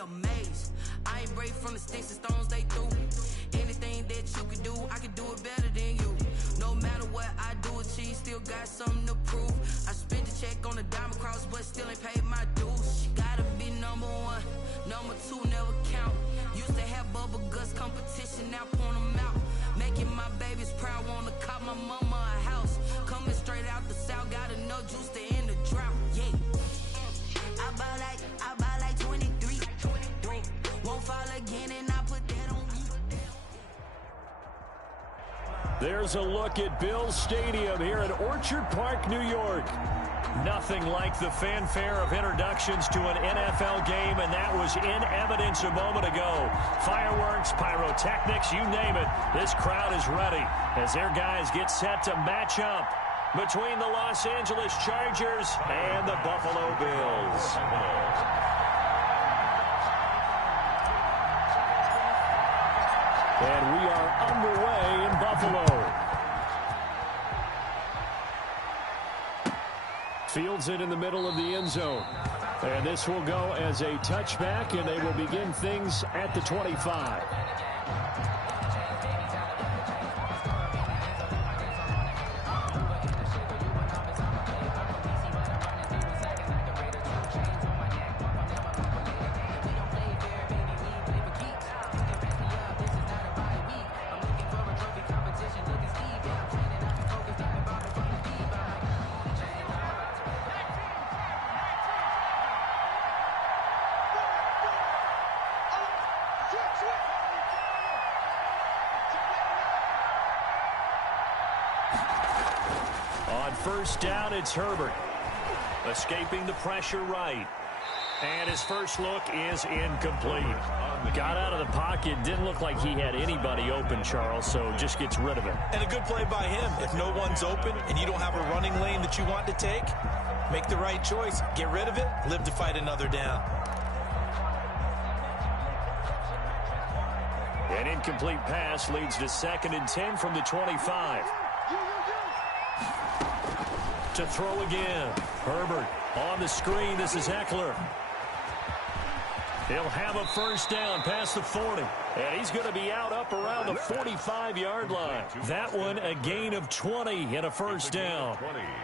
amazed. I ain't brave from the sticks and stones they threw. Anything that you can do, I can do it better than you. No matter what I do, achieve, still got something to prove. I spent the check on the diamond cross, but still ain't paid my dues. Gotta be number one, number two never count. Used to have bubble guts competition, now point them out. Making my babies proud, wanna cop my mama a house. Coming straight out the south, got enough juice to end the drought. Yeah. I buy like 23. Won't fall again, and I put that on me. There's a look at Bills Stadium here in Orchard Park, New York. Nothing like the fanfare of introductions to an NFL game, and that was in evidence a moment ago. Fireworks, pyrotechnics, you name it. This crowd is ready as their guys get set to match up between the Los Angeles Chargers and the Buffalo Bills. And we are underway in Buffalo. Fields it in the middle of the end zone. And this will go as a touchback, and they will begin things at the 25. On first down, it's Herbert. Escaping the pressure right. And his first look is incomplete. Got out of the pocket. Didn't look like he had anybody open, Charles, so just gets rid of it. And a good play by him. If no one's open and you don't have a running lane that you want to take, make the right choice. Get rid of it. Live to fight another down. An incomplete pass leads to 2nd and 10 from the 25. To throw again. Herbert on the screen. This is Eckler. He'll have a first down past the 40. And he's going to be out up around the 45-yard line. That one a gain of 20 and a first down.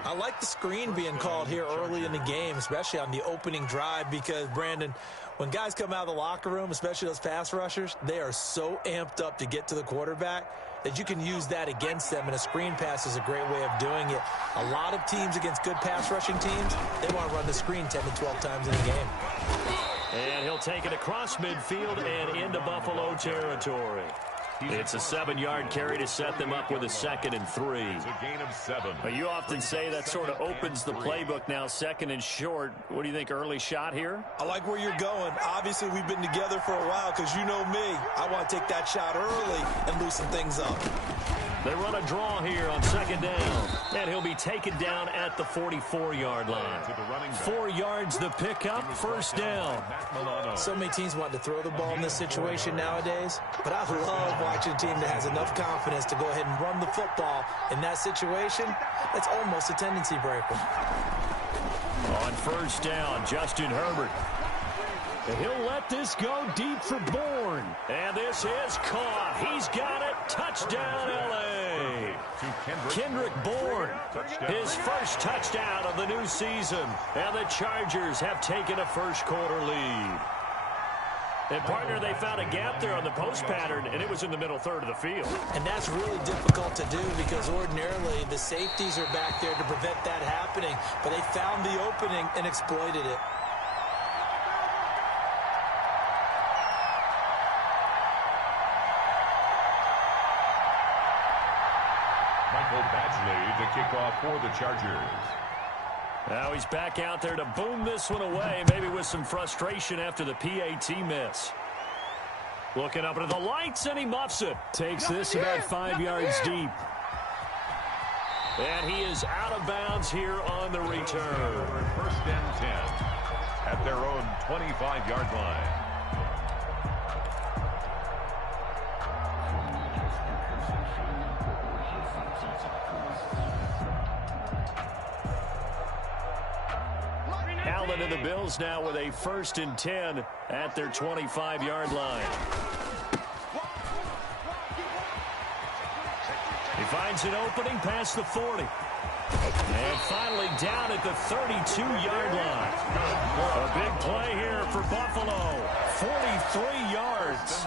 I like the screen being called here early in the game, especially on the opening drive, because, Brandon, when guys come out of the locker room, especially those pass rushers, they are so amped up to get to the quarterback that you can use that against them, and a screen pass is a great way of doing it. A lot of teams against good pass rushing teams, they want to run the screen 10 to 12 times in a game. And he'll take it across midfield and into Buffalo territory. It's a 7-yard carry to set them up with a 2nd and 3. It's a gain of 7. You often say that sort of opens the playbook now, 2nd and short. What do you think, early shot here? I like where you're going. Obviously, we've been together for a while because you know me. I want to take that shot early and loosen things up. They run a draw here on 2nd down. And he'll be taken down at the 44-yard line. 4 yards the pickup, first down. So many teams want to throw the ball in this situation nowadays, but I love watching a team that has enough confidence to go ahead and run the football. In that situation, that's almost a tendency breaker. On first down, Justin Herbert. And he'll let this go deep for Bourne. And this is caught. He's got it. Touchdown, L.A. Kendrick Bourne, his first touchdown of the new season. And the Chargers have taken a first-quarter lead. And, partner, they found a gap there on the post pattern, and it was in the middle third of the field. And that's really difficult to do because ordinarily the safeties are back there to prevent that happening. But they found the opening and exploited it. Badgley to kick off for the Chargers. Now he's back out there to boom this one away, maybe with some frustration after the PAT miss. Looking up into the lights, and he muffs it. Takes this about 5 yards deep. And he is out of bounds here on the return. 1st and 10 at their own 25-yard line. Cleveland, and the Bills now with a 1st and 10 at their 25-yard line. He finds an opening past the 40. And finally down at the 32-yard line. A big play here for Buffalo. 43 yards.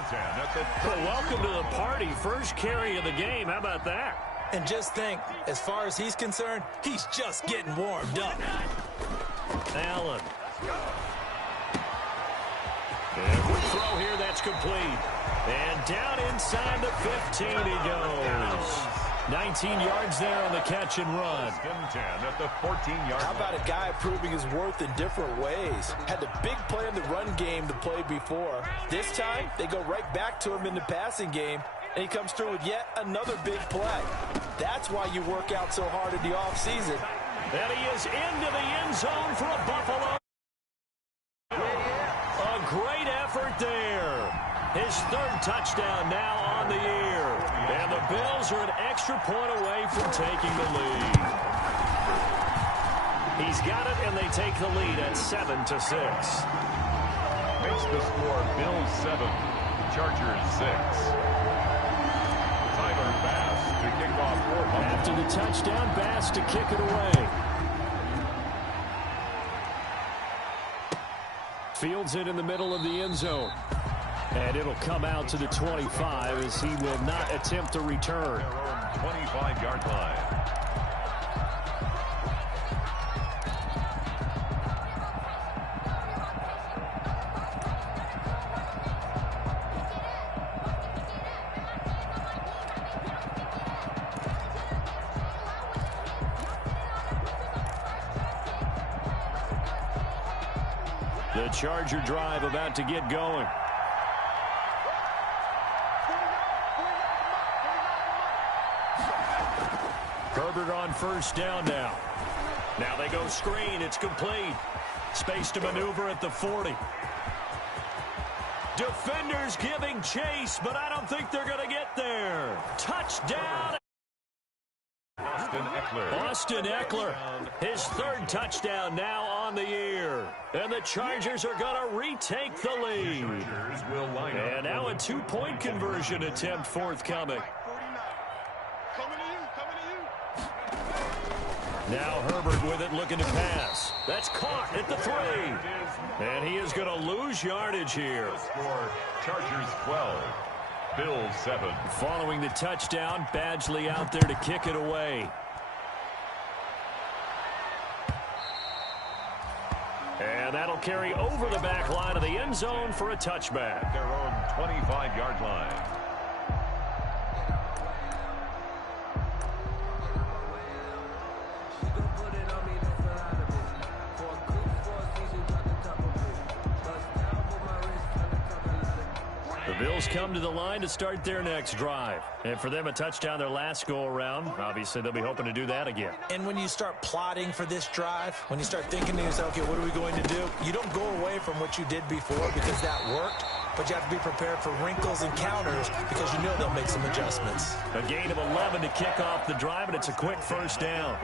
Well, welcome to the party. First carry of the game. How about that? And just think, as far as he's concerned, he's just getting warmed up. Allen. And quick throw here, that's complete. And down inside the 15 he goes. 19 yards there on the catch and run. At the 14-yard How about a guy proving his worth in different ways? Had the big play in the run game to play before. This time, they go right back to him in the passing game, and he comes through with yet another big play. That's why you work out so hard in the offseason. And he is into the end zone for a Buffalo. A great effort there. His 3rd touchdown now on the year. And the Bills are an extra point away from taking the lead. He's got it, and they take the lead at 7-6. Makes the score Bills 7, Chargers 6. Tyler Bass to kick off for Buffalo. After the touchdown, Bass to kick it away. Fields it in the middle of the end zone. And it'll come out to the 25 as he will not attempt to return. Their own 25-yard line. The Charger drive about to get going. Herbert on 1st down now. Now they go screen. It's complete. Space to maneuver at the 40. Defenders giving chase, but I don't think they're going to get there. Touchdown. Austin Eckler, his 3rd touchdown now on the year. And the Chargers are going to retake the lead. And now a 2-point conversion attempt forthcoming. Now Herbert with it, looking to pass. That's caught at the 3. And he is going to lose yardage here. Score Chargers 12, Bills 7. Following the touchdown, Badgley out there to kick it away. And that'll carry over the back line of the end zone for a touchback. Their own 25-yard line. The Bills come to the line to start their next drive. And for them, a touchdown their last go-around. Obviously, they'll be hoping to do that again. And when you start plotting for this drive, when you start thinking to yourself, okay, what are we going to do? You don't go away from what you did before because that worked. But you have to be prepared for wrinkles and counters because you know they'll make some adjustments. A gain of 11 to kick off the drive, and it's a quick 1st down.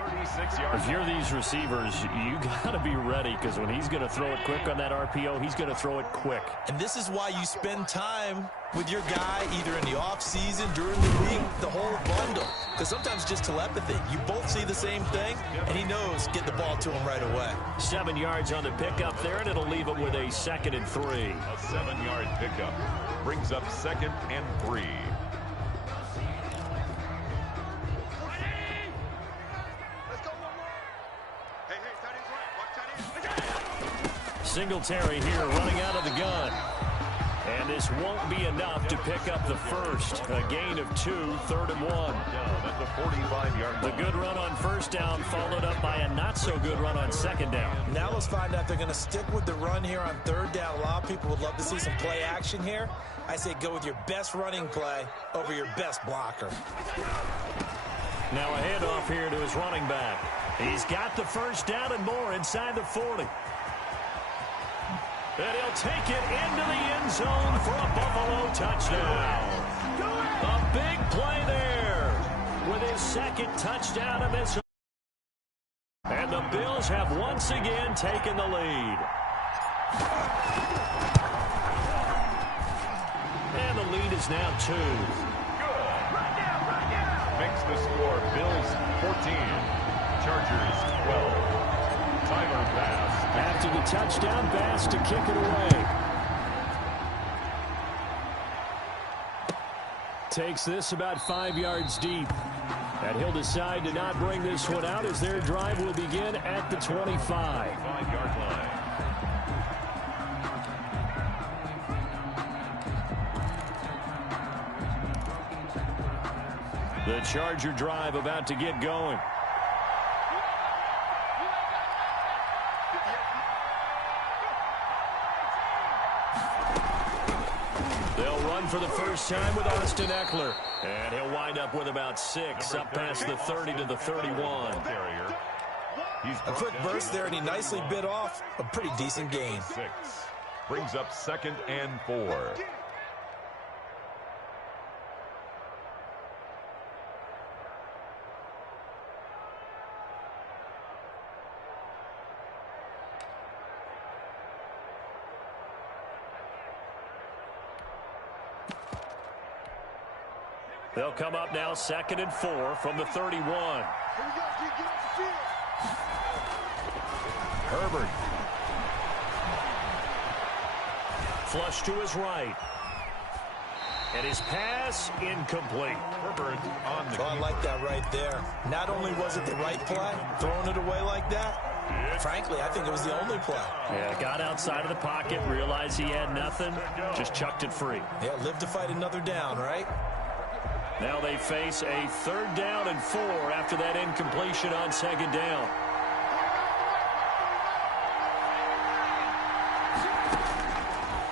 If you're these receivers, you got to be ready because when he's going to throw it quick on that RPO, he's going to throw it quick. And this is why you spend time with your guy either in the offseason, during the week, the whole bundle. Because sometimes just telepathy. You both see the same thing, and he knows get the ball to him right away. 7 yards on the pickup there, and it'll leave it with a 2nd and 3. A 7-yard pickup brings up 2nd and 3. Singletary here running out of the gun. And this won't be enough to pick up the 1st. A gain of 2, 3rd and 1. Down at the 45-yard The line. good run on 1st down followed up by a not-so-good run on 2nd down. Now let's find out if they're going to stick with the run here on 3rd down. A lot of people would love to see some play action here. I say go with your best running play over your best blocker. Now a handoff here to his running back. He's got the 1st down and more inside the 40. And he'll take it into the end zone for a Buffalo touchdown. A big play there with his 2nd touchdown of this. And the Bills Eagles have once again taken the lead. And the lead is now 2. Makes the score Bills 14, Chargers 12. Tyler Bass. After the touchdown, Bass to kick it away. Takes this about 5 yards deep. And he'll decide to not bring this one out as their drive will begin at the 25. 5-yard line. The Charger drive about to get going. They'll run for the first time with Austin Eckler. And he'll wind up with about 6, up past the 30 to the 31. A quick burst there, and he nicely bit off a pretty decent gain. 6. Brings up 2nd and 4. They'll come up now 2nd and 4 from the 31. Herbert. Flush to his right. And his pass incomplete. Herbert on the I like that right there. Not only was it the right play, throwing it away like that, frankly, I think it was the only play. Yeah, got outside of the pocket, realized he had nothing, just chucked it free. Yeah, live to fight another down, right? Now they face a 3rd down and 4 after that incompletion on 2nd down.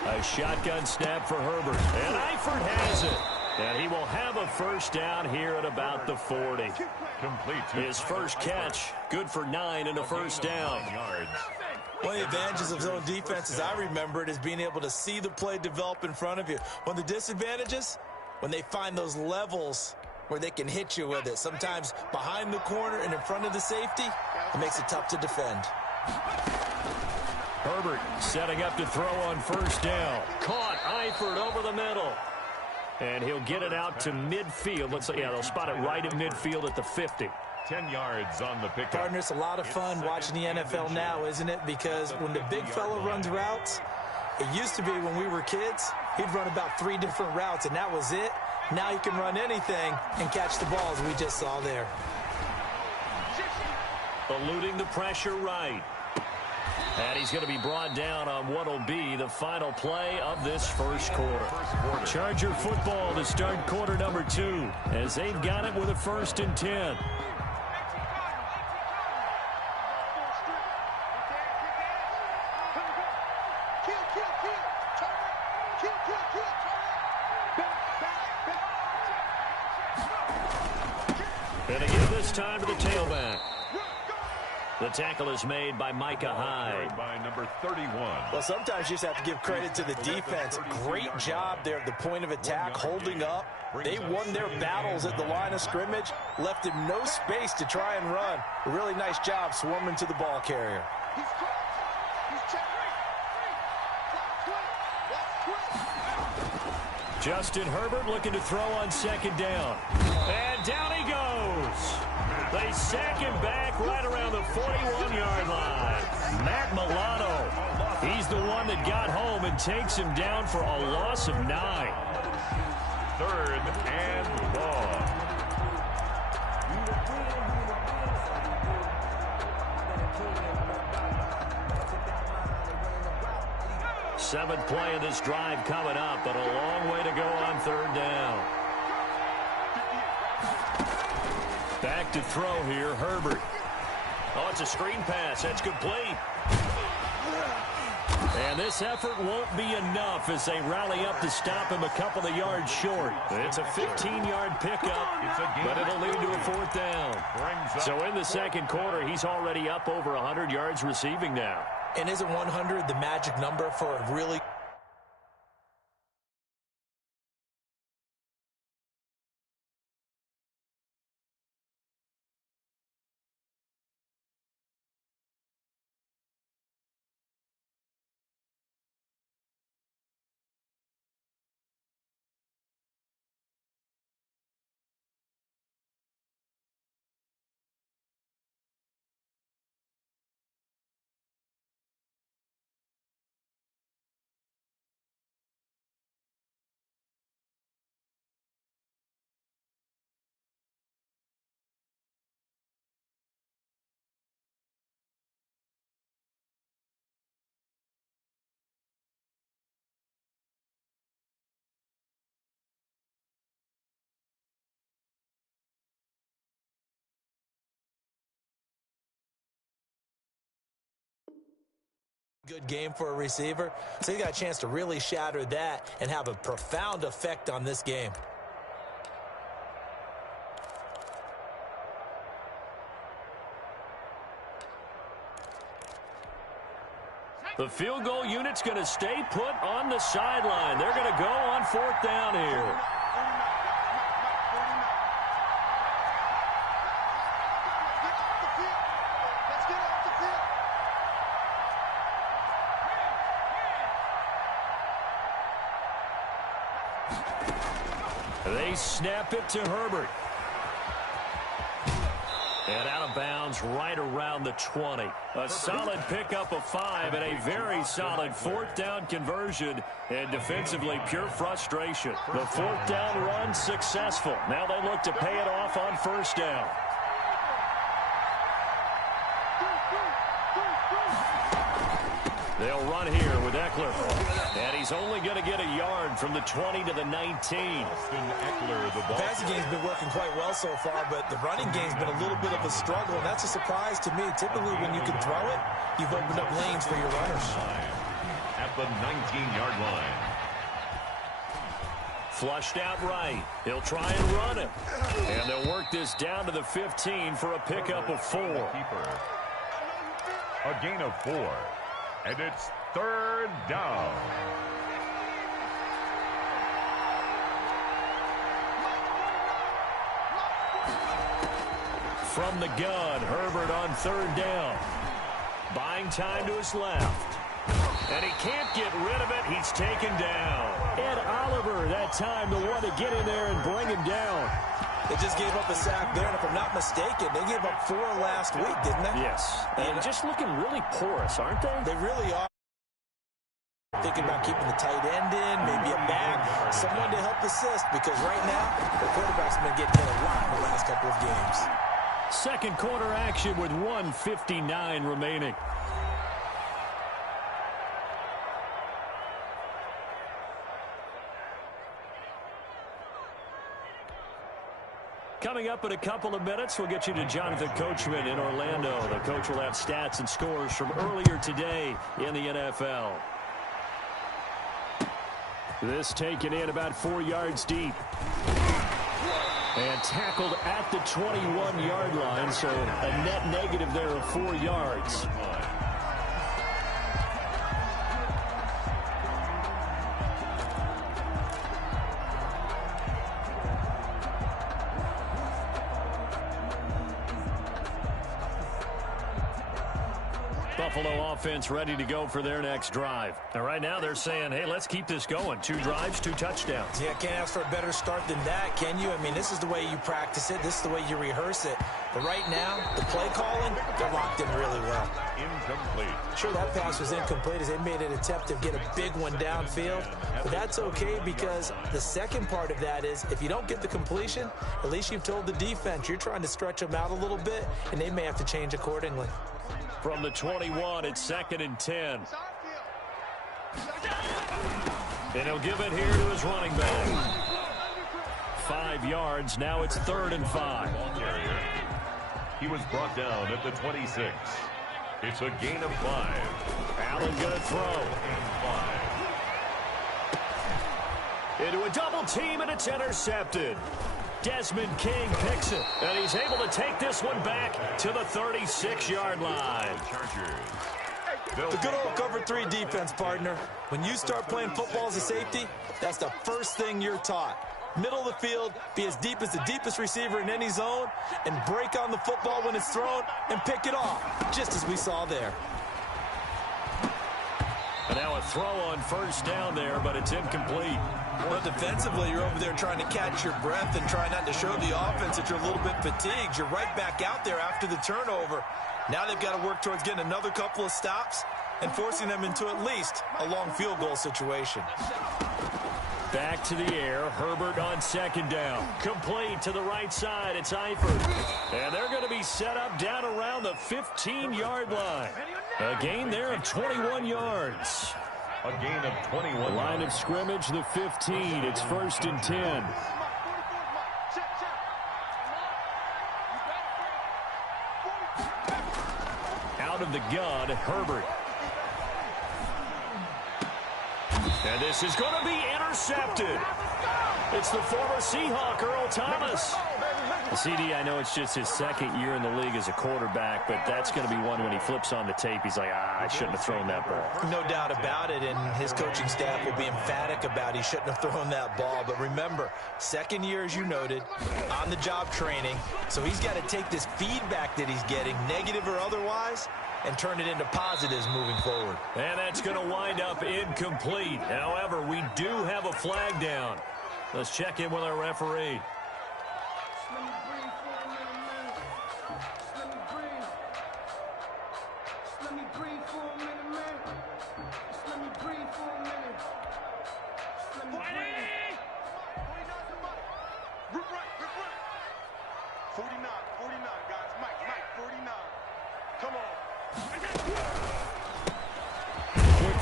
A shotgun snap for Herbert. And Eifert has it. And he will have a first down here at about the 40. complete. His first catch, good for 9 and a first down. One of the advantages of zone defense, as I remember it, is being able to see the play develop in front of you. One of the disadvantages, when they find those levels where they can hit you with it, sometimes behind the corner and in front of the safety, it makes it tough to defend. Herbert setting up to throw on first down. Caught Eifert over the middle. And he'll get it out to midfield. Looks like, yeah, they'll spot it right in midfield at the 50. 10 yards on the pickup. Partner, it's a lot of fun watching the NFL now, isn't it? Because when the big fella runs routes, it used to be when we were kids, he'd run about 3 different routes, and that was it. Now he can run anything and catch the balls we just saw there. Eluding the pressure right. And he's going to be brought down on what will be the final play of this first quarter. Charger football to start quarter number 2 as they've got it with a 1st and 10. And again this time to the tailback. The tackle is made by Micah Hyde. By number 31. Well, sometimes you just have to give credit to the defense. Great job there at the point of attack, holding up. They won their battles at the line of scrimmage, left him no space to try and run. A really nice job swarming to the ball carrier. Justin Herbert looking to throw on 2nd down. And down he goes. They sack him back right around the 41-yard line. Matt Milano, he's the one that got home and takes him down for a loss of 9. 3rd and long. Seventh play of this drive coming up, but a long way to go on 3rd down. Back to throw here, Herbert. Oh, it's a screen pass. That's complete. And this effort won't be enough as they rally up to stop him a couple of yards short. It's a 15-yard pickup, but it'll lead to a 4th down. So in the 2nd quarter, he's already up over 100 yards receiving now. And isn't 100 the magic number for a really Good game for a receiver. So he got a chance to really shatter that and have a profound effect on this game. The field goal unit's going to stay put on the sideline. They're going to go on 4th down here. They snap it to Herbert. And out of bounds right around the 20. A solid pickup of 5 and a very solid 4th down conversion. And defensively, pure frustration. The 4th down run successful. Now they look to pay it off on 1st down. They'll run here with Eckler. And he's only going to get a yard from the 20 to the 19. The passing game's been working quite well so far, but the running game's been a little bit of a struggle, and that's a surprise to me. Typically, when you can throw it, you've opened up lanes for your runners. At the 19-yard line. Flushed out right. He'll try and run it. And they'll work this down to the 15 for a pickup of 4. A gain of 4. And it's 3rd down. From the gun, Herbert on 3rd down. Buying time to his left. And he can't get rid of it. He's taken down. Ed Oliver that time the one to get in there and bring him down. They just gave up a sack there, and if I'm not mistaken, they gave up 4 last week, didn't they? Yes. And just looking really porous, aren't they? They really are. Thinking about keeping the tight end in, maybe a back, someone to help assist, because right now, the quarterback's been getting hit a lot in the last couple of games. Second quarter action with 1:59 remaining. Coming up in a couple of minutes, we'll get you to Jonathan Coachman in Orlando. The coach will have stats and scores from earlier today in the NFL. This taken in about 4 yards deep. And tackled at the 21-yard line, so a net negative there of 4 yards. Buffalo offense ready to go for their next drive. And right now they're saying, hey, let's keep this going. 2 drives, 2 touchdowns. Yeah, can't ask for a better start than that, can you? I mean, this is the way you practice it. This is the way you rehearse it. But right now, the play calling, they're locked in really well. Incomplete. Sure, that pass was incomplete as they made an attempt to get a big one downfield. But that's okay, because the second part of that is if you don't get the completion, at least you've told the defense you're trying to stretch them out a little bit, and they may have to change accordingly. From the 21, it's 2nd and 10. And he'll give it here to his running back. 5 yards. Now it's 3rd and 5. He was brought down at the 26. It's a gain of 5. Allen gonna throw. Into a double team, and it's intercepted. Desmond King picks it, and he's able to take this one back to the 36-yard line. The good old cover 3 defense, partner. When you start playing football as a safety, that's the first thing you're taught. Middle of the field, be as deep as the deepest receiver in any zone, and break on the football when it's thrown and pick it off, just as we saw there. And now a throw on 1st down there, but it's incomplete. Well, defensively, you're over there trying to catch your breath and try not to show the offense that you're a little bit fatigued. You're right back out there after the turnover. Now they've got to work towards getting another couple of stops and forcing them into at least a long field goal situation. Back to the air. Herbert on 2nd down. Complete to the right side. It's Eifert. And they're going to be set up down around the 15-yard line. A gain there of 21 yards. A gain of 21. Line of scrimmage, the 15. It's 1st and 10. Out of the gun, Herbert. And this is going to be intercepted. It's the former Seahawk, Earl Thomas. CD, I know it's just his second year in the league as a quarterback, but that's going to be one when he flips on the tape. He's like, I shouldn't have thrown that ball. No doubt about it, and his coaching staff will be emphatic about he shouldn't have thrown that ball. But remember, second year, as you noted, on-the-job training, so he's got to take this feedback that he's getting, negative or otherwise, and turn it into positives moving forward. And that's going to wind up incomplete. However, we do have a flag down. Let's check in with our referee.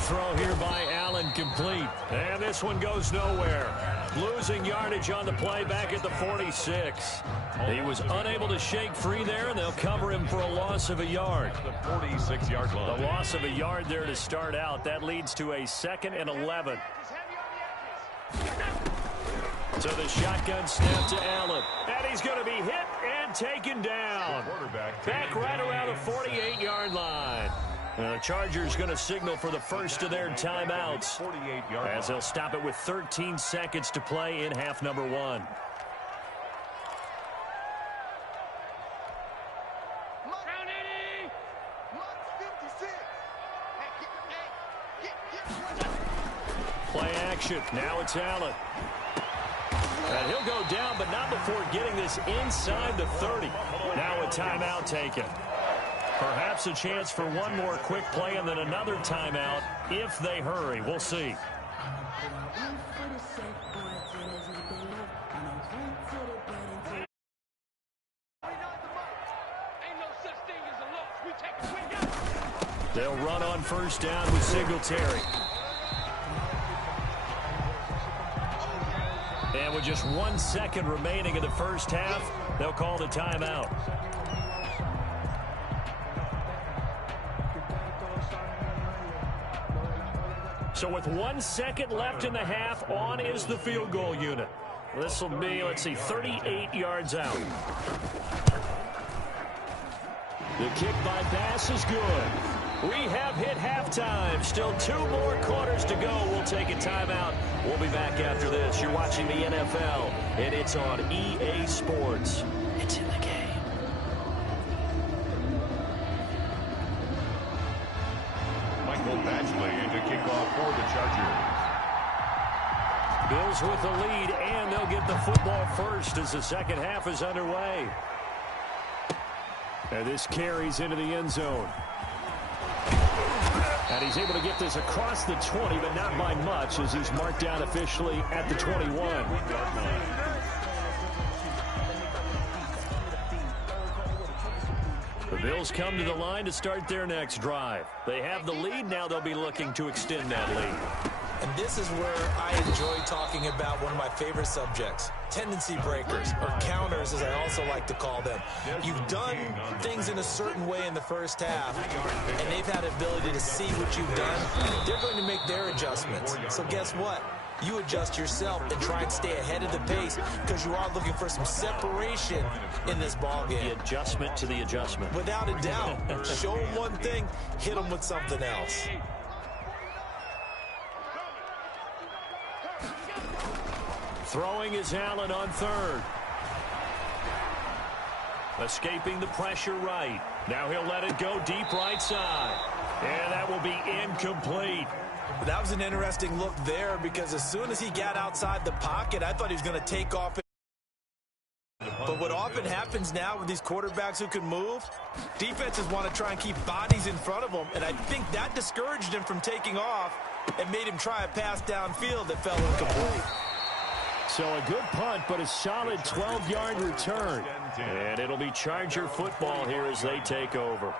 Throw here by Allen, complete. And this one goes nowhere. Losing yardage on the play back at the 46. He was unable to shake free there, and they'll cover him for a loss of a yard. The 46-yard line. The loss of a yard there to start out. That leads to a 2nd and 11. So the shotgun snap to Allen. And he's going to be hit and taken down. Back right around the 48-yard line. The Chargers going to signal for the first of their timeouts as they'll stop it with 13 seconds to play in half number 1. Play action. Now it's Allen. And he'll go down, but not before getting this inside the 30. Now a timeout taken. Perhaps a chance for one more quick play and then another timeout if they hurry. We'll see. They'll run on first down with Singletary. And with just 1 second remaining in the first half, they'll call the timeout. So with 1 second left in the half, on is the field goal unit. This will be, let's see, 38 yards out. The kick by Bass is good. We have hit halftime. Still 2 more quarters to go. We'll take a timeout. We'll be back after this. You're watching the NFL, and it's on EA Sports. It's in the game. To kick off for the Chargers. Bills with the lead, and they'll get the football first as the second half is underway. And this carries into the end zone. And he's able to get this across the 20, but not by much as he's marked down officially at the 21. The Bills come to the line to start their next drive. They have the lead. Now they'll be looking to extend that lead. And this is where I enjoy talking about one of my favorite subjects, tendency breakers, or counters as I also like to call them. You've done things in a certain way in the first half, and they've had the ability to see what you've done. They're going to make their adjustments. So guess what? You adjust yourself and try and stay ahead of the pace because you are looking for some separation in this ball game. The adjustment to the adjustment. Without a doubt. Show them one thing, hit them with something else. Throwing is Allen on third. Escaping the pressure right. Now he'll let it go deep right side. And that will be incomplete. That was an interesting look there because as soon as he got outside the pocket, I thought he was going to take off. But what often happens now with these quarterbacks who can move, defenses want to try and keep bodies in front of them, and I think that discouraged him from taking off and made him try a pass downfield that fell incomplete. So a good punt, but a solid 12-yard return. And it'll be Charger football here as they take over.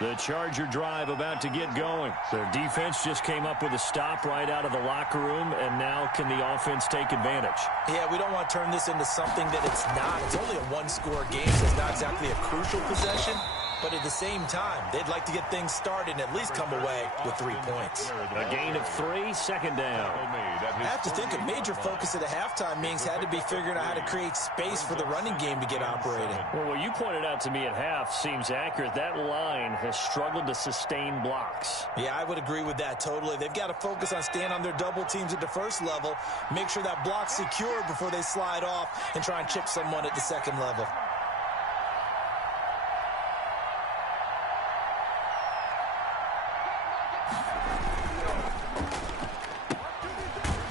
The Charger drive about to get going. Their defense just came up with a stop right out of the locker room, and now can the offense take advantage? Yeah, we don't want to turn this into something that it's not. It's only a one-score game, so it's not exactly a crucial possession. but at the same time, they'd like to get things started and at least come away with 3 points. A gain of 3, second down. I have to think a major focus at the halftime meetings had to be figuring out how to create space for the running game to get operating. Well, what you pointed out to me at half seems accurate. That line has struggled to sustain blocks. Yeah, I would agree with that totally. They've got to focus on staying on their double teams at the first level, make sure that block's secure before they slide off and try and chip someone at the second level.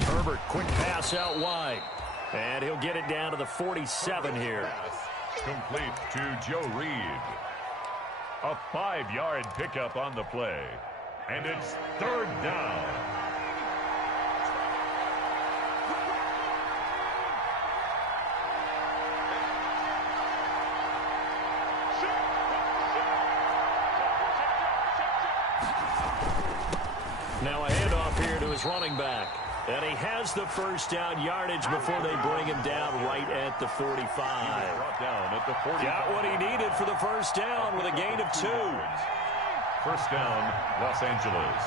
Herbert, quick pass out wide. And he'll get it down to the 47 here. Complete to Joe Reed. A 5-yard pickup on the play. And it's third down. Now a handoff here to his running back. And he has the first down yardage before they bring him down right at the 45. Brought down at the 45. Got what he needed for the first down with a gain of 2. First down, Los Angeles.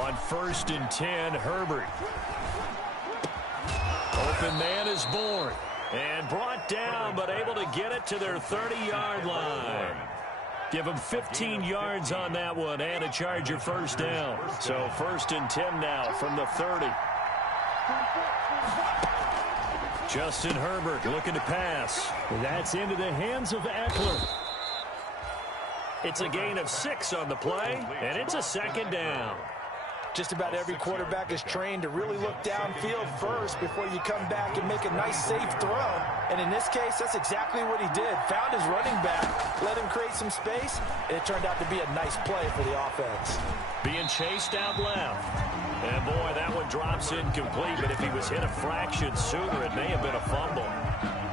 On 1st and 10, Herbert. Open man is born. And brought down, but able to get it to their 30-yard line. Give him 15 yards on that one and a Charger first down. So 1st and 10 now from the 30. Justin Herbert looking to pass. That's into the hands of Eckler. It's a gain of 6 on the play, and it's a second down. Just about every quarterback is trained to really look downfield first before you come back and make a nice, safe throw. And in this case, that's exactly what he did. Found his running back, let him create some space, and it turned out to be a nice play for the offense. Being chased out left. And, boy, that one drops incomplete, but if he was hit a fraction sooner, it may have been a fumble.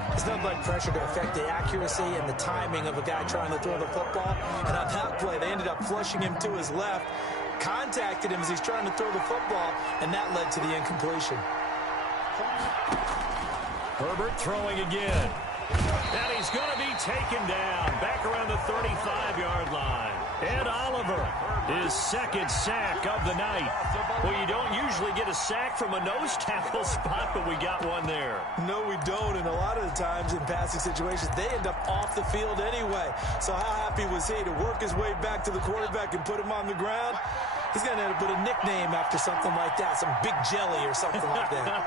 There's nothing like pressure to affect the accuracy and the timing of a guy trying to throw the football. And on that play, they ended up flushing him to his left, contacted him as he's trying to throw the football, and that led to the incompletion. Herbert throwing again. And he's going to be taken down back around the 35-yard line. Ed Oliver, his second sack of the night. Well, you don't usually get a sack from a nose tackle spot, but we got one there. No, we don't, and a lot of the times in passing situations, they end up off the field anyway. So how happy was he to work his way back to the quarterback and put him on the ground? He's going to end up with a nickname after something like that, some Big Jelly or something like that.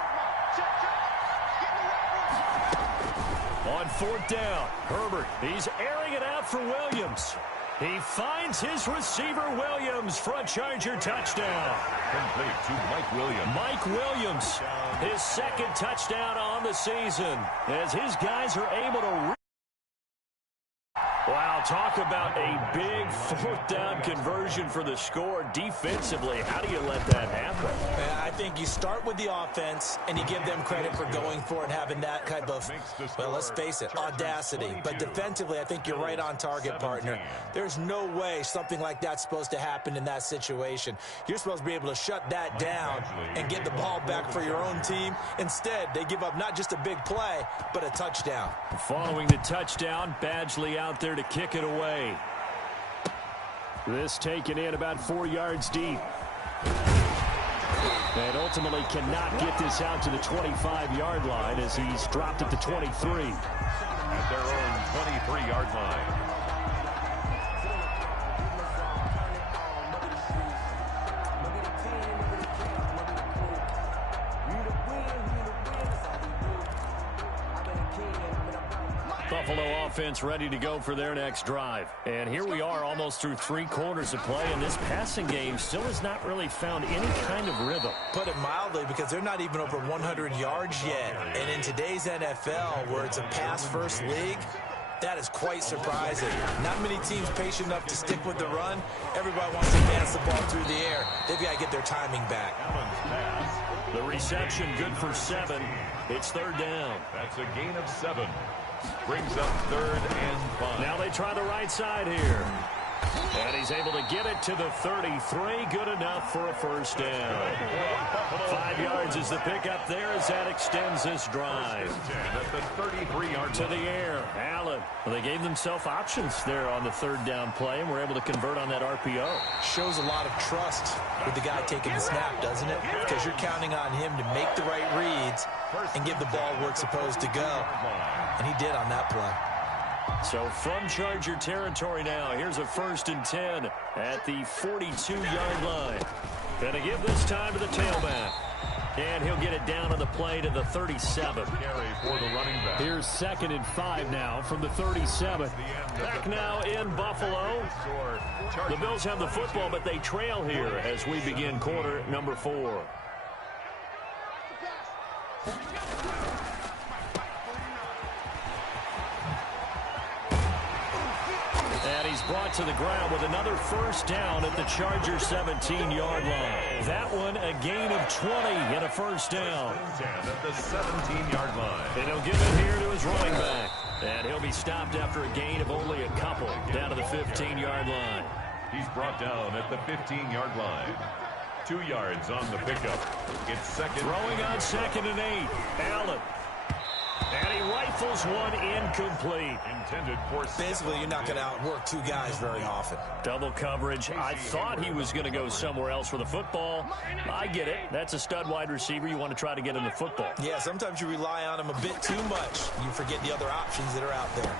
On 4th down, Herbert, he's airing it out for Williams. He finds his receiver, Williams, for a Charger touchdown. Complete to Mike Williams. Mike Williams, his second touchdown on the season, as his guys are able to... Wow, talk about a big 4th down conversion for the score defensively. How do you let that happen? I think you start with the offense and you give them credit for going for it and having that type of, well, let's face it, audacity. But defensively, I think you're right on target, partner. There's no way something like that's supposed to happen in that situation. You're supposed to be able to shut that down and get the ball back for your own team. Instead, they give up not just a big play, but a touchdown. Following the touchdown, Badgley out there to kick it away. This taken in about 4 yards deep. And ultimately cannot get this out to the 25-yard line as he's dropped at the 23. At their own 23-yard line. Buffalo offense ready to go for their next drive. And here we are almost through 3 quarters of play, and this passing game still has not really found any kind of rhythm. Put it mildly, because they're not even over 100 yards yet. And in today's NFL, where it's a pass-first league, that is quite surprising. Not many teams patient enough to stick with the run. Everybody wants to dance the ball through the air. They've got to get their timing back. The reception good for 7. It's 3rd down. That's a gain of 7. Brings up 3rd and 5. Now they try the right side here. And he's able to get it to the 33. Good enough for a first down. 5 yards is the pickup there as that extends this drive. At the 33-yard to the air. Allen. Well, they gave themselves options there on the third down play, and were able to convert on that RPO. Shows a lot of trust with the guy taking the snap, doesn't it? Because you're counting on him to make the right reads and give the ball where it's supposed to go. And he did on that play. So from Charger territory now, here's a 1st and 10 at the 42-yard line. Going to give this time to the tailback. And he'll get it down on the play to the 37. Carry for the running back. Here's 2nd and 5 now from the 37. Back now in Buffalo. The Bills have the football, but they trail here as we begin quarter number 4. And he's brought to the ground with another first down at the Charger 17-yard line. That one a gain of 20 and a first down. At the 17-yard line. And he'll give it here to his running back. And he'll be stopped after a gain of only a couple down to the 15-yard line. He's brought down at the 15-yard line. 2 yards on the pickup. It's second. Throwing on 2nd and 8. Allen. And he rifles one incomplete. Intended for basically, you're not going to outwork 2 guys very often. Double coverage. I thought he was going to go somewhere else for the football. I get it. That's a stud wide receiver. You want to try to get him the football. Yeah, sometimes you rely on him a bit too much. You forget the other options that are out there.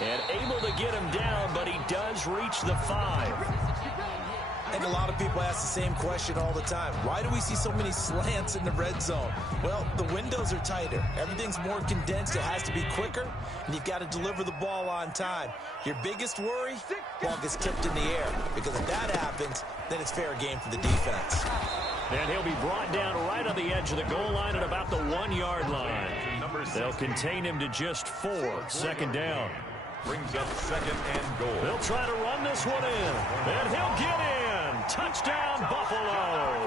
And able to get him down, but he does reach the 5. I think a lot of people ask the same question all the time. Why do we see so many slants in the red zone? Well, the windows are tighter. Everything's more condensed. It has to be quicker, and you've got to deliver the ball on time. Your biggest worry? Ball gets tipped in the air, because if that happens, then it's fair game for the defense. And he'll be brought down right on the edge of the goal line at about the 1-yard line. They'll contain him to just 4. 2nd down. Brings up 2nd and goal. They'll try to run this one in, and he'll get in. Touchdown, Buffalo.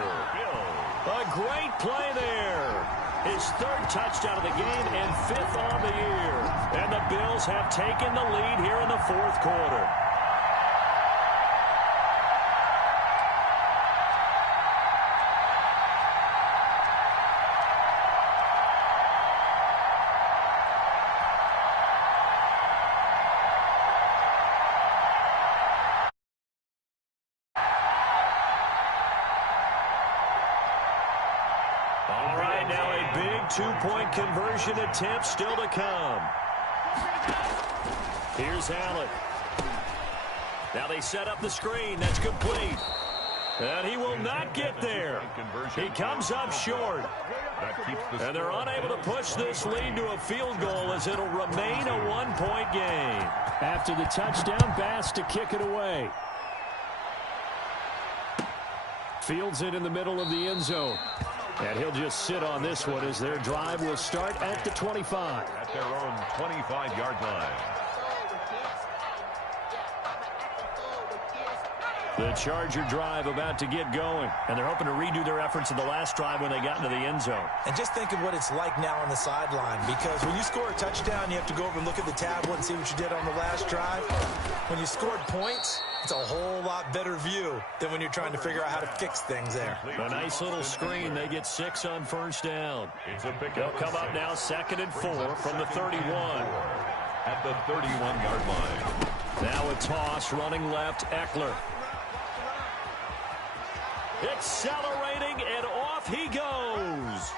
A great play there. His 3rd touchdown of the game and 5th on the year. And the Bills have taken the lead here in the 4th quarter. Two-point conversion attempt still to come. Here's Allen. Now they set up the screen. That's complete. And he will not get there. He comes up short. And they're unable to push this lead to a field goal as it'll remain a 1-point game. After the touchdown, Bass to kick it away. Fields it in the middle of the end zone. And he'll just sit on this one as their drive will start at the 25. At their own 25-yard line. The Charger drive about to get going. And they're hoping to redo their efforts in the last drive when they got into the end zone. And just think of what it's like now on the sideline. Because when you score a touchdown, you have to go over and look at the tablet and see what you did on the last drive. When you scored points, it's a whole lot better view than when you're trying to figure out how to fix things there. A nice little screen. They get 6 on first down. They'll come up now 2nd and 4 from the 31. At the 31-yard line. Now a toss running left, Eckler. Accelerating, and off he goes.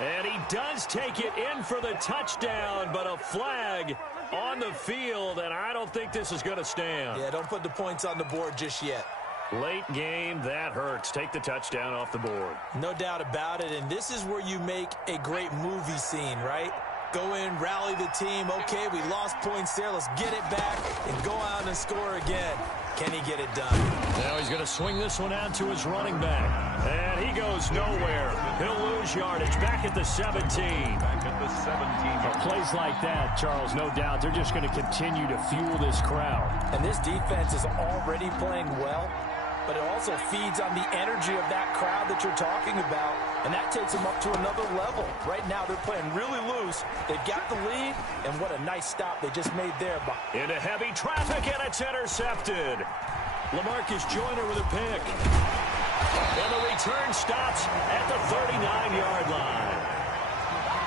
And he does take it in for the touchdown, but a flag on the field, and I don't think this is going to stand. Yeah, don't put the points on the board just yet. Late game, that hurts. Take the touchdown off the board. No doubt about it, and this is where you make a great movie scene, right? Go in, rally the team. Okay, we lost points there. Let's get it back and go out and score again. Can he get it done? Now he's going to swing this one out to his running back. And he goes nowhere. He'll lose yardage back at the 17. Back at the 17. Plays like that, Charles, no doubt, they're just going to continue to fuel this crowd. And this defense is already playing well. But but it also feeds on the energy of that crowd that you're talking about, and that takes them up to another level. Right now, they're playing really loose. They've got the lead, and what a nice stop they just made there. Into heavy traffic, and it's intercepted. LaMarcus Joyner with a pick. And the return stops at the 39-yard line.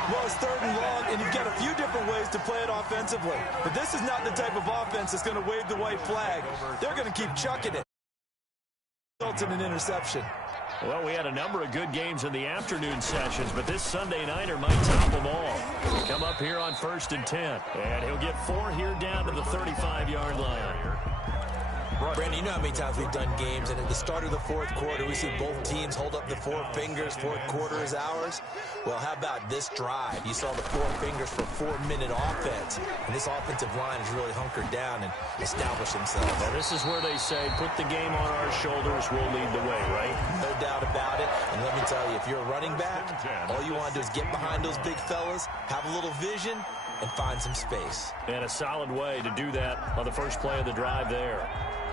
Well, it's 3rd and long, and you've got a few different ways to play it offensively. But this is not the type of offense that's going to wave the white flag. They're going to keep chucking it. Results in an interception. Well, we had a number of good games in the afternoon sessions, but this Sunday nighter might top them all. Come up here on 1st and 10, and he'll get 4 here down to the 35-yard line. Brandon, you know how many times we've done games, and at the start of the 4th quarter, we see both teams hold up the 4 fingers, 4th quarter is ours. Well, how about this drive? You saw the 4 fingers for 4-minute offense, and this offensive line has really hunkered down and established themselves. Well, this is where they say, put the game on our shoulders, we'll lead the way, right? No doubt about it, and let me tell you, if you're a running back, all you want to do is get behind those big fellas, have a little vision, and find some space. And a solid way to do that on the first play of the drive there.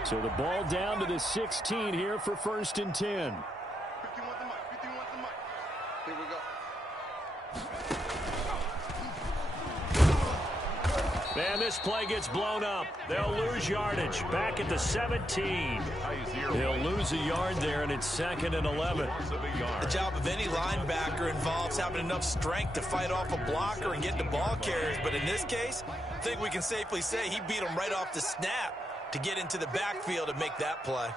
So the ball down to the 16 here for 1st and 10. 51 the mic. Here we go. And this play gets blown up. They'll lose yardage. Back at the 17. They'll lose a yard there, and it's 2nd and 11. The job of any linebacker involves having enough strength to fight off a blocker and get the ball carriers. But in this case, I think we can safely say he beat him right off the snap to get into the backfield and make that play.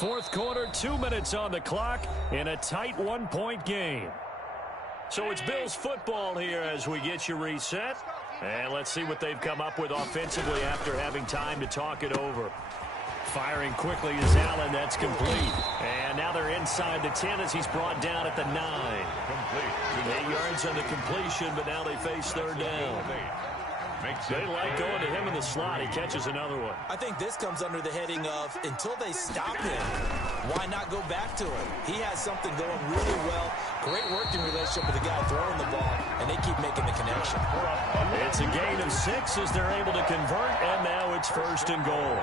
Fourth quarter, 2 minutes on the clock in a tight 1-point game. So it's Bills football here as we get you reset. And let's see what they've come up with offensively after having time to talk it over. Firing quickly is Allen. That's complete. And now they're inside the 10 as he's brought down at the 9. Complete. 8 yards on the completion, but now they face 3rd down. They like going to him in the slot. He catches another one. I think this comes under the heading of until they stop him, why not go back to him? He has something going really well. Great working relationship with the guy throwing the ball, and they keep making the connection. It's a gain of 6 as they're able to convert, and now it's 1st and goal.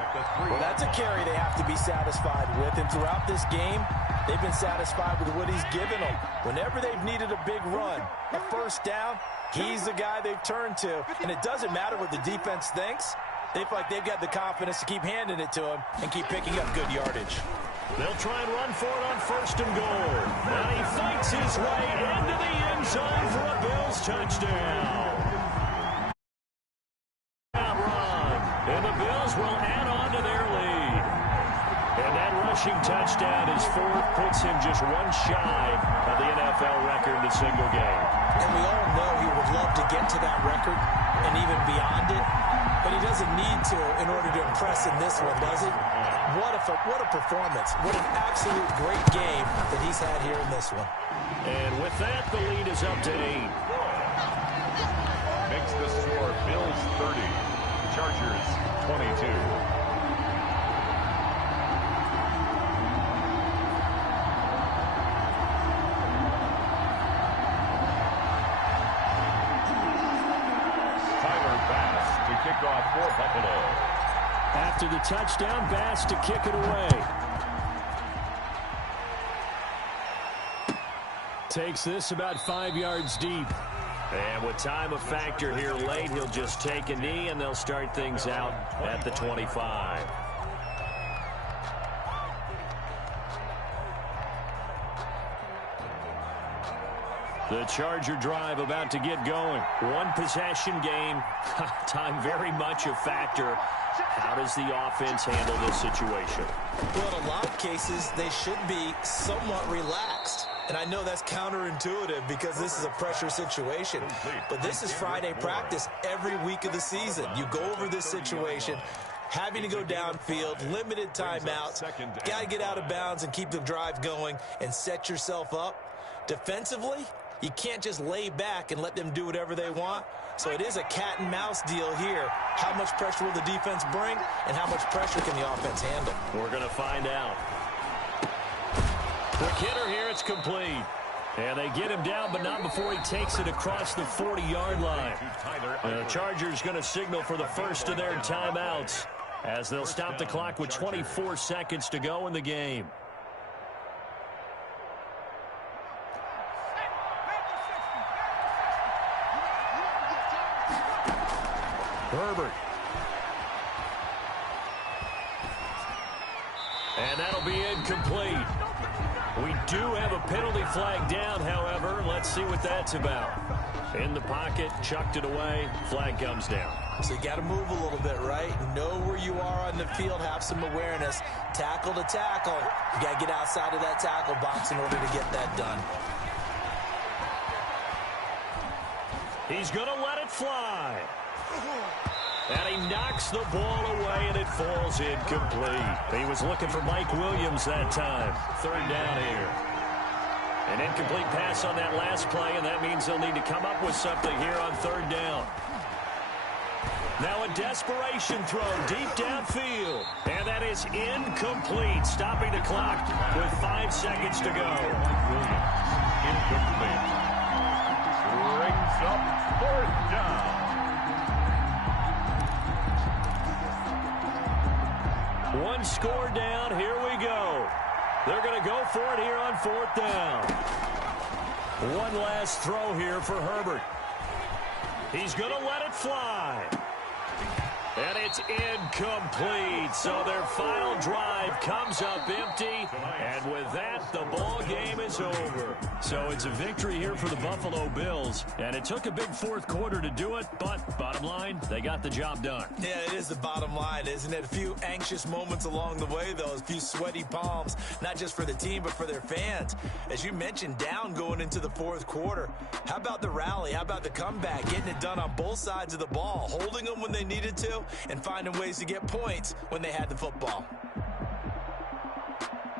Well, that's a carry they have to be satisfied with, and throughout this game, they've been satisfied with what he's given them. Whenever they've needed a big run, a 1st down, he's the guy they've turned to, and it doesn't matter what the defense thinks. They feel like they've got the confidence to keep handing it to him and keep picking up good yardage. They'll try and run for it on 1st and goal. And he fights his way into the end zone for a Bills touchdown. Run, and the Bills will add on to their lead. And that rushing touchdown is 4th, puts him just 1 shy of the NFL record in a single game. And we all know he would love to get to that record and even beyond it, but he doesn't need to in order to impress in this one, does he? What a performance. What an absolute great game that he's had here in this one. And with that, the lead is up to 8. Makes the score Bills 30, Chargers 22. Kick off for Buffalo. After the touchdown, Bass to kick it away. Takes this about 5 yards deep. And with time a factor here late, he'll just take a knee, and they'll start things out at the 25. The Charger drive about to get going. 1 possession game. Time very much a factor. How does the offense handle this situation? Well, in a lot of cases, they should be somewhat relaxed. And I know that's counterintuitive because this is a pressure situation. But this is Friday practice every week of the season. You go over this situation, having to go downfield, limited timeouts, got to get out of bounds and keep the drive going and set yourself up. Defensively, you can't just lay back and let them do whatever they want. So it is a cat and mouse deal here. How much pressure will the defense bring, and how much pressure can the offense handle? We're going to find out. Quick hitter here, it's complete. And they get him down, but not before he takes it across the 40-yard line. The Chargers going to signal for the first of their timeouts as they'll stop the clock with 24 seconds to go in the game. Herbert. And that'll be incomplete. We do have a penalty flag down, however. Let's see what that's about. In the pocket, chucked it away, flag comes down. So you got to move a little bit, right? Know where you are on the field, have some awareness. Tackle to tackle. You got to get outside of that tackle box in order to get that done. He's going to let it fly. And he knocks the ball away, and it falls incomplete. He was looking for Mike Williams that time. Third down here. An incomplete pass on that last play, and that means they'll need to come up with something here on third down. Now a desperation throw deep downfield. And that is incomplete, stopping the clock with 5 seconds to go. Incomplete. Brings up fourth down. One score down. Here we go. They're going to go for it here on fourth down. One last throw here for Herbert. He's going to let it fly. And it's incomplete. So their final drive comes up empty. And with that, the ball game is over. So it's a victory here for the Buffalo Bills. And it took a big fourth quarter to do it. But bottom line, they got the job done. Yeah, it is the bottom line, isn't it? A few anxious moments along the way, though. A few sweaty palms, not just for the team, but for their fans. As you mentioned, down going into the fourth quarter. How about the rally? How about the comeback? Getting it done on both sides of the ball. Holding them when they needed to, and finding ways to get points when they had the football.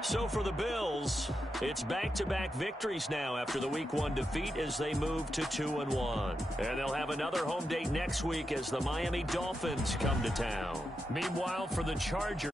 So for the Bills, it's back-to-back victories now after the Week 1 defeat as they move to 2-1. And they'll have another home date next week as the Miami Dolphins come to town. Meanwhile, for the Chargers,